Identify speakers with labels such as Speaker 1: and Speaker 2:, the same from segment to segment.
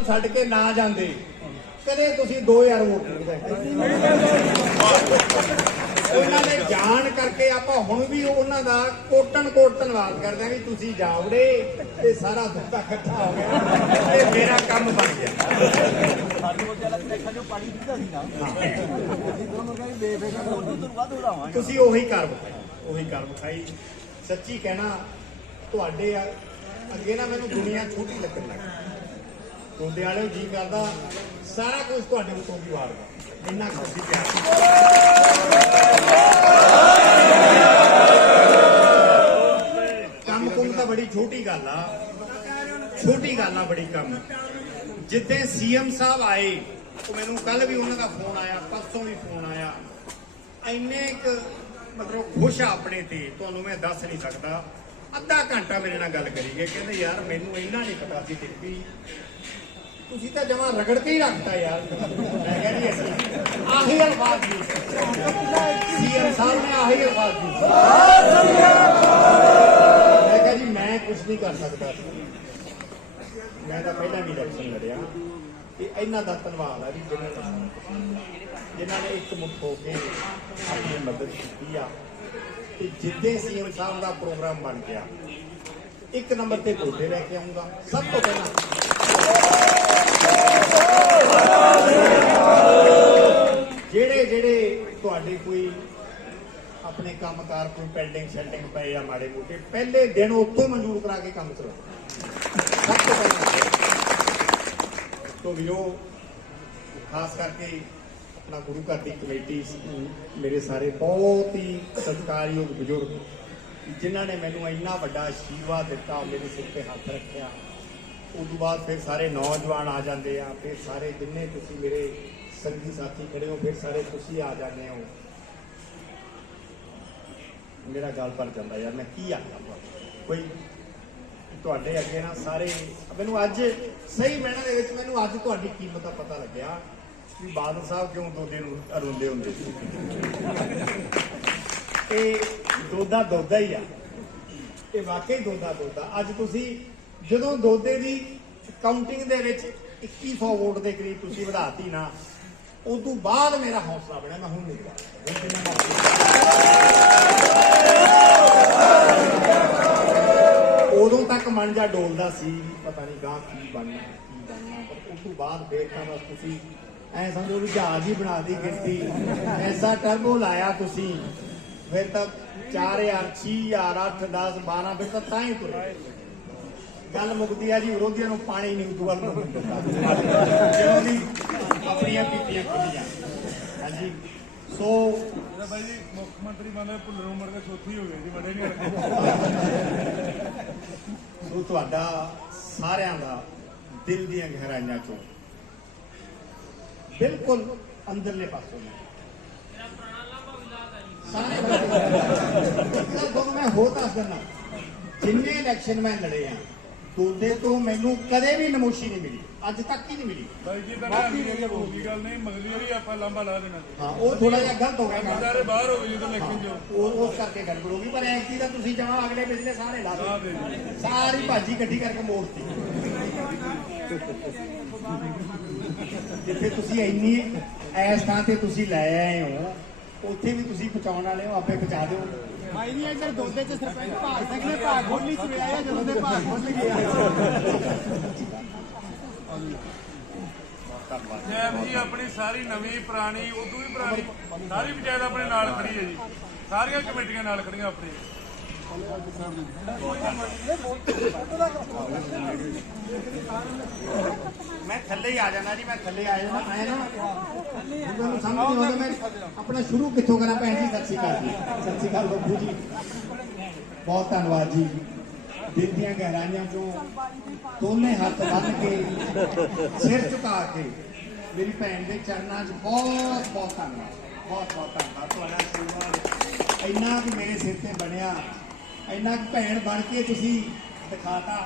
Speaker 1: ਨੂੰ ਛੱਡ ਕੇ ਨਾ ਜਾਂਦੇ। ਕਦੇ ਤੁਸੀਂ 2000 ਵੋਟ ਉਹਨਾਂ ਨੇ ਜਾਣ ਕਰਕੇ ਆਪਾਂ ਹੁਣ ਵੀ ਉਹਨਾਂ ਦਾ ਕੋਟਨ ਕੋਟ ਧੰਨਵਾਦ ਕਰਦੇ ਹਾਂ ਵੀ ਤੁਸੀਂ ਜਾਵੜੇ ਤੇ ਸਾਰਾ ਦੁੱਖਾ ਇਕੱਠਾ ਹੋ ਗਿਆ ਤੇ ਮੇਰਾ ਕੰਮ ਬਣ ਗਿਆ। ਤੁਸੀਂ ਉਹੀ ਕਰ ਵਿਖਾਈ ਉਹੀ ਕਰ ਵਿਖਾਈ। ਸੱਚੀ ਕਹਿਣਾ ਤੁਹਾਡੇ ਆ- ਅੱਗੇ ਨਾ ਮੈਨੂੰ ਦੁਨੀਆ ਛੋਟੀ ਲੱਗਣ ਲੱਗੀ ਤੁਹਾਡੇ ਵਾਲੇ ਜੀ ਕਰਦਾ, ਸਾਰਾ ਕੁਝ ਤੁਹਾਡੇ ਉੱਤੋਂ ਦੀ ਵਾਰਦਾ ਇੰਨਾ ਖੁਸ਼ੀ ਪਿਆਰ ਕੰਮ ਕੁੰਮ ਤਾਂ ਬੜੀ ਛੋਟੀ ਗੱਲ ਆ। ਛੋਟੀ ਗੱਲ ਆ ਬੜੀ ਕੰਮ। ਜਿੱਥੇ ਸੀਐਮ ਸਾਹਿਬ ਆਏ, ਉਹ ਮੈਨੂੰ ਕੱਲ ਵੀ ਉਹਨਾਂ ਦਾ ਫੋਨ ਆਇਆ, ਪਰਸੋਂ ਵੀ ਫੋਨ ਆਇਆ। ਇੰਨੇ ਕੁ ਮਤਲਬ ਖੁਸ਼ ਆ ਆਪਣੇ ਤੇ, ਤੁਹਾਨੂੰ ਮੈਂ ਦੱਸ ਨਹੀਂ ਸਕਦਾ। ਅੱਧਾ ਘੰਟਾ ਮੇਰੇ ਨਾਲ ਗੱਲ ਕਰੀ ਗਏ ਕਹਿੰਦੇ, ਯਾਰ, ਮੈਨੂੰ ਇੰਨਾ ਨਹੀਂ ਪਤਾ ਸੀ ਦਿੱਤੀ। ਤੁਸੀਂ ਤਾਂ ਜਮਾ ਰਗੜ ਕੇ ਹੀ ਰੱਖਤਾ ਯਾਰ। ਮੈਂ ਕਹਿੰਦੀ ਅਸੀਂ ਆਹੀ ਅਲਫਾਜ਼ ਜੀ ਸੀਐਮ ਸਾਹਿਬ ਨੇ ਆਹੀ ਅਲਫਾਜ਼ ਜੀ ਮੈਂ ਕਿਹਾ ਜੀ, ਮੈਂ ਕੁਝ ਨਹੀਂ ਕਰ ਸਕਦਾ। ਮੈਂ ਤਾਂ ਪਹਿਲਾਂ ਵੀ ਇਲੈਕਸ਼ਨ ਲੜਿਆ। ਤੇ ਇਹਨਾਂ ਦਾ ਧੰਨਵਾਦ ਆ ਵੀ ਜਿਨ੍ਹਾਂ ਨੇ ਜਿਨ੍ਹਾਂ ਨੇ ਇੱਕ ਮੁੱਠ ਹੋ ਕੇ ਆਪਣੀ ਮਦਦ ਕੀਤੀ ਆ। ਤੇ ਜਿੱਦੇ ਸੀਐਮ ਸਾਹਿਬ ਦਾ ਪ੍ਰੋਗਰਾਮ ਬਣ ਗਿਆ, ਇੱਕ ਨੰਬਰ ਤੇ ਤੁਹਾਡੇ ਲੈ ਕੇ ਆਉਂਗਾ ਸਭ ਤੋਂ ਪਹਿਲਾਂ ਜਿਹੜੇ ਜਿਹੜੇ ਤੁਹਾਡੇ ਕੋਈ ਆਪਣੇ ਕੰਮਕਾਰ ਕੋਈ ਪੈਂਡਿੰਗ ਸੈਟਿੰਗ ਪਏ ਆ ਮਾੜੇ ਮੋਟੇ, ਪਹਿਲੇ ਦਿਨ ਉੱਥੋਂ ਮਨਜ਼ੂਰ ਕਰਾ ਕੇ ਕੰਮ ਚਲਾਓ ਸਭ ਤੋਂ ਪਹਿਲਾਂ ਤੋਂ ਵੀਰੋ, ਖਾਸ ਕਰਕੇ ਆਪਣਾ ਗੁਰੂ ਘਰ ਦੀ ਕਮੇਟੀ ਮੇਰੇ ਸਾਰੇ ਬਹੁਤ ਹੀ ਸਤਿਕਾਰਯੋਗ ਬਜ਼ੁਰਗ, ਜਿਨ੍ਹਾਂ ਨੇ ਮੈਨੂੰ ਇੰਨਾ ਵੱਡਾ ਆਸ਼ੀਰਵਾਦ ਦਿੱਤਾ, ਮੇਰੇ ਸਿਰ ਤੇ ਹੱਥ ਰੱਖਿਆ। ਉਸ ਤੋਂ ਬਾਅਦ ਫਿਰ ਸਾਰੇ ਨੌਜਵਾਨ ਆ ਜਾਂਦੇ ਆ, ਫਿਰ ਸਾਰੇ ਜਿੰਨੇ ਤੁਸੀਂ ਮੇਰੇ ਸੰਗੀ ਸਾਥੀ ਖੜੇ ਹੋ, ਫਿਰ ਸਾਰੇ ਤੁਸੀਂ ਆ ਜਾਂਦੇ ਹੋ। ਮੇਰਾ ਗੱਲ ਪਰ ਜਾਂਦਾ ਯਾਰ, ਮੈਂ ਕੀ ਆਖਾਂ ਕੋਈ ਤੁਹਾਡੇ ਅੱਗੇ ਨਾ ਸਾਰੇ, ਮੈਨੂੰ ਅੱਜ ਸਹੀ ਮੈਨਾਂ ਦੇ ਵਿੱਚ ਮੈਨੂੰ ਅੱਜ ਤੁਹਾਡੀ ਕੀਮਤ ਦਾ ਪਤਾ ਲੱਗਿਆ ਕਿ ਬਾਦਲ ਸਾਹਿਬ ਕਿਉਂ ਦੋਦੇ ਨੂੰ ਅਰੁੰਦੇ ਹੁੰਦੇ ਸੀ। ਇਹ ਦੋਦਾ ਦੋਦਾ ਹੀ ਆ। ਇਹ ਵਾਕਈ ਦੋਦਾ ਦੋਦਾ ਅੱਜ ਤੁਸੀਂ ਜਦੋਂ ਦੋਦੇ ਦੀ ਕਾਊਂਟਿੰਗ ਦੇ ਵਿੱਚ 2100 ਵੋਟ ਦੇ ਕਰੀਬ ਤੁਸੀਂ ਵਧਾਤੀ ਨਾ ਉਸ ਤੋਂ ਬਾਅਦ ਮੇਰਾ ਹੌਸਲਾ ਬਣਿਆ, ਮੈਂ ਹੁਣ ਨਹੀਂ ਉਦੋਂ ਤੱਕ ਮਨ ਜਾ ਡੋਲਦਾ ਸੀ, ਪਤਾ ਨਹੀਂ ਗਾਂ ਕੀ ਬਣਨਾ ਕੀ ਬਣਨਾ, ਪਰ ਉਸ ਤੋਂ ਬਾਅਦ ਫੇਰ ਬਸ ਤੁਸੀਂ ਐ ਸਮਝੋ ਵੀ ਜਹਾਜ਼ ਹੀ ਬਣਾ ਦੀ ਗਿਣਤੀ। ਐਸਾ ਟਰਬੋ ਲਾਇਆ ਤੁਸੀਂ, ਫਿਰ ਤਾਂ 4000 6000 8 10 12 ਫਿਰ ਤਾਂ ਤਾਂ ਹੀ ਤੁਰੇ। ਗੱਲ ਮੁੱਕਦੀ ਆ ਜੀ ਵਿਰੋਧੀਆਂ ਨੂੰ ਪਾਣੀ ਨਹੀਂ ਉਦੋਂ ਵੱਲ ਨੂੰ ਦਿੰਦਾ ਜਦੋਂ ਦੀ ਆਪਣੀਆਂ ਪੀਪੀਆਂ ਖੁੱਲੀਆਂ। ਹਾਂਜੀ। ਸੋ
Speaker 2: ਬਾਈ ਜੀ ਮੁੱਖ ਮੰਤਰੀ ਮੰਨ ਭੁੱਲਰ ਉਮਰ ਦੇ ਚੌਥੀ ਹੋ ਗਏ ਜੀ ਵੱਡੇ ਨਹੀਂ
Speaker 1: ਸੋ ਤੁਹਾਡਾ ਸਾਰਿਆਂ ਦਾ ਦਿਲ ਦੀਆਂ ਗਹਿਰਾਈਆਂ ਚੋਂ ਬਿਲਕੁਲ ਅੰਦਰਲੇ ਪਾਸੋਂ ਸਾਰੇ ਤੁਹਾਨੂੰ ਮੈਂ ਹੋਰ ਦੱਸ ਦਿੰਦਾ ਜਿੰਨੇ ਇਲੈਕਸ਼ਨ ਮੈਂ ਲੜੇ ਆ ਦੋਦੇ ਤੋਂ ਮੈਨੂੰ ਕਦੇ ਵੀ ਨਮੋਸ਼ੀ ਨਹੀਂ ਮਿਲੀ। ਅੱਜ ਤੱਕ ਹੀ ਨਹੀਂ ਮਿਲੀ।
Speaker 2: ਬਾਈ ਜੀ ਤਾਂ ਨਾ ਹੋ ਗਈ ਗੱਲ ਨਹੀਂ ਮਗਲੀ ਵਾਲੀ ਆਪਾਂ ਲੰਬਾ ਲਾ ਦੇਣਾ।
Speaker 1: ਹਾਂ ਉਹ ਥੋੜਾ ਜਿਹਾ ਗਲਤ ਹੋ ਗਿਆ ਕੰਮ।
Speaker 2: ਸਾਰੇ ਬਾਹਰ ਹੋ ਗਏ ਜਦੋਂ ਇਲੈਕਸ਼ਨ ਜੋ
Speaker 1: ਉਹ ਉਸ ਕਰਕੇ ਗੜਬੜ ਹੋ ਗਈ ਪਰ ਐਂਕੀ ਦਾ ਤੁਸੀਂ ਜਮਾ ਅਗਲੇ ਪਿਛਲੇ ਸਾਰੇ ਲਾ
Speaker 2: ਲਾ
Speaker 1: ਦੇ
Speaker 2: ਦੇ
Speaker 1: ਸਾਰੀ ਭਾਜੀ ਇਕੱਠੀ ਕਰਕੇ ਮੋੜਤੀ ਜਿੱਥੇ ਤੁਸੀਂ ਇੰਨੀ ਐਸ ਥਾਂ ਤੇ ਤੁਸੀਂ ਲੈ ਆਏ ਹੋ ਉੱਥੇ ਵੀ ਤੁਸੀਂ ਪਹੁੰਚਾਉਣ ਵਾਲੇ ਹੋ ਆਪੇ ਪਹੁੰਚਾ ਦਿਓ।
Speaker 3: ਭਾਈ ਨਹੀਂ ਇੱਧਰ ਦੋਦੇ ਚ ਸਰਪੰਚ ਭਾਗ ਸਿੰਘ ਨੇ, ਭਾਗ ਬੋਲੀ ਚ ਵਿਆਹਿਆ ਜਦੋਂ ਦੇ ਭਾਗ ਬੋਲ ਗਿਆ।
Speaker 2: ਜੈਬ ਜੀ, ਆਪਣੀ ਸਾਰੀ ਨਵੀਂ ਪੁਰਾਣੀ, ਉਦੋਂ ਵੀ ਪੁਰਾਣੀ, ਸਾਰੀ ਪੰਚਾਇਤ ਆਪਣੇ ਨਾਲ ਖੜੀ ਹੈ ਜੀ। ਸਾਰੀਆਂ ਕਮੇਟੀਆਂ ਨਾਲ ਖੜੀਆਂ ਆਪਣੀ
Speaker 1: ਮੈਂ ਥੱਲੇ ਹੀ ਆ ਜਾਣਾ ਜੀ, ਮੈਂ ਥੱਲੇ ਆ ਜਾਣਾ। ਆਏ ਨਾ। ਮੈਨੂੰ ਸਮਝ ਨਹੀਂ ਆਉਂਦਾ, ਮੈਂ ਆਪਣਾ ਸ਼ੁਰੂ ਕਿੱਥੋਂ ਕਰਾਂ? ਭੈਣ ਜੀ, ਸਤਿ ਸ਼੍ਰੀ ਅਕਾਲ ਜੀ। ਸਤਿ ਸ਼੍ਰੀ ਅਕਾਲ ਬੱਬੂ ਜੀ। ਬਹੁਤ ਧੰਨਵਾਦ ਜੀ। ਦਿਲ ਦੀਆਂ ਗਹਿਰਾਈਆਂ ਚੋਂ ਦੋਨੇ ਹੱਥ ਬੰਨ ਕੇ, ਸਿਰ ਝੁਕਾ ਕੇ ਮੇਰੀ ਭੈਣ ਦੇ ਚਰਨਾਂ 'ਚ ਬਹੁਤ ਬਹੁਤ ਧੰਨਵਾਦ। ਬਹੁਤ ਬਹੁਤ ਧੰਨਵਾਦ। ਤੁਹਾਡਾ ਆਸ਼ੀਰਵਾਦ। ਇੰਨਾ ਵੀ ਮੇਰੇ ਸਿਰ ਤੇ ਬਣਿਆ। ਇੰਨਾ ਕਿ ਭੈਣ ਬਣ ਕੇ ਤੁਸੀਂ ਦਿਖਾਤਾ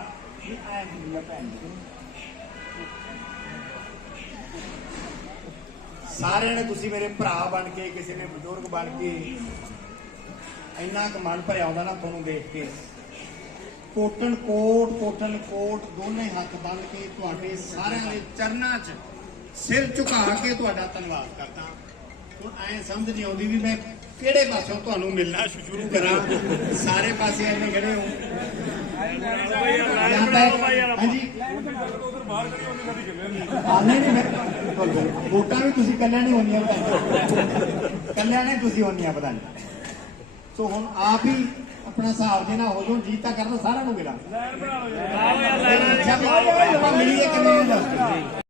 Speaker 1: ਵੀ ਐ ਨਹੀਂ ਭੈਣ ਜੀ। ਸਾਰਿਆਂ ਨੇ ਤੁਸੀਂ ਮੇਰੇ ਭਰਾ ਬਣ ਕੇ, ਕਿਸੇ ਨੇ ਬਜ਼ੁਰਗ ਬਣ ਕੇ ਇੰਨਾ ਕੁ ਮਨ ਭਰਿਆ ਆਉਂਦਾ ਨਾ ਤੁਹਾਨੂੰ ਦੇਖ ਕੇ। ਕੋਟਨ ਕੋਟ ਕੋਟਨ ਕੋਟ, ਦੋਨੇ ਹੱਥ ਬੰਨ ਕੇ ਤੁਹਾਡੇ ਸਾਰਿਆਂ ਦੇ ਚਰਨਾਂ 'ਚ ਸਿਰ ਝੁਕਾ ਕੇ ਤੁਹਾਡਾ ਧੰਨਵਾਦ ਕਰਦਾ। ਹੁਣ ਐ ਸਮਝ ਨਹੀਂ ਆਉਂਦੀ ਵੀ ਮੈਂ ਕਿਹੜੇ ਪਾਸੋਂ ਤੁਹਾਨੂੰ ਮਿਲਣਾ? ਸ਼ੁਰੂ ਕਰਾਂ। ਸਾਰੇ ਪਾਸੇ ਐਵੇਂ ਖੜੇ ਹੋ। ਹਾਂਜੀ।
Speaker 2: ਨਹੀਂ
Speaker 1: ਵੋਟਾਂ ਵੀ ਤੁਸੀਂ ਕੱਲਿਆਂ ਨਹੀਂ ਹੋਣੀਆਂ ਪਤਾ ਕੱਲਿਆਂ ਨੇ ਤੁਸੀਂ ਹੋਣੀਆਂ ਪਤਾ ਨਹੀਂ। ਸੋ ਹੁਣ ਆਪ ਹੀ ਆਪਣਾ ਹਿਸਾਬ ਦੇ ਨਾਲ ਹੋ ਜਾਓ ਜੀ ਤਾਂ ਕਰਨਾ ਸਾਰਿਆਂ ਨੂੰ ਮਿਲਾਂ
Speaker 2: ਲੈਣ ਬਣਾ ਲਓ ਯਾਰ
Speaker 1: ਆਪਾਂ ਮਿਲੀਏ ਕਿੰਨੇ ਦੱਸ ਦਿਓ।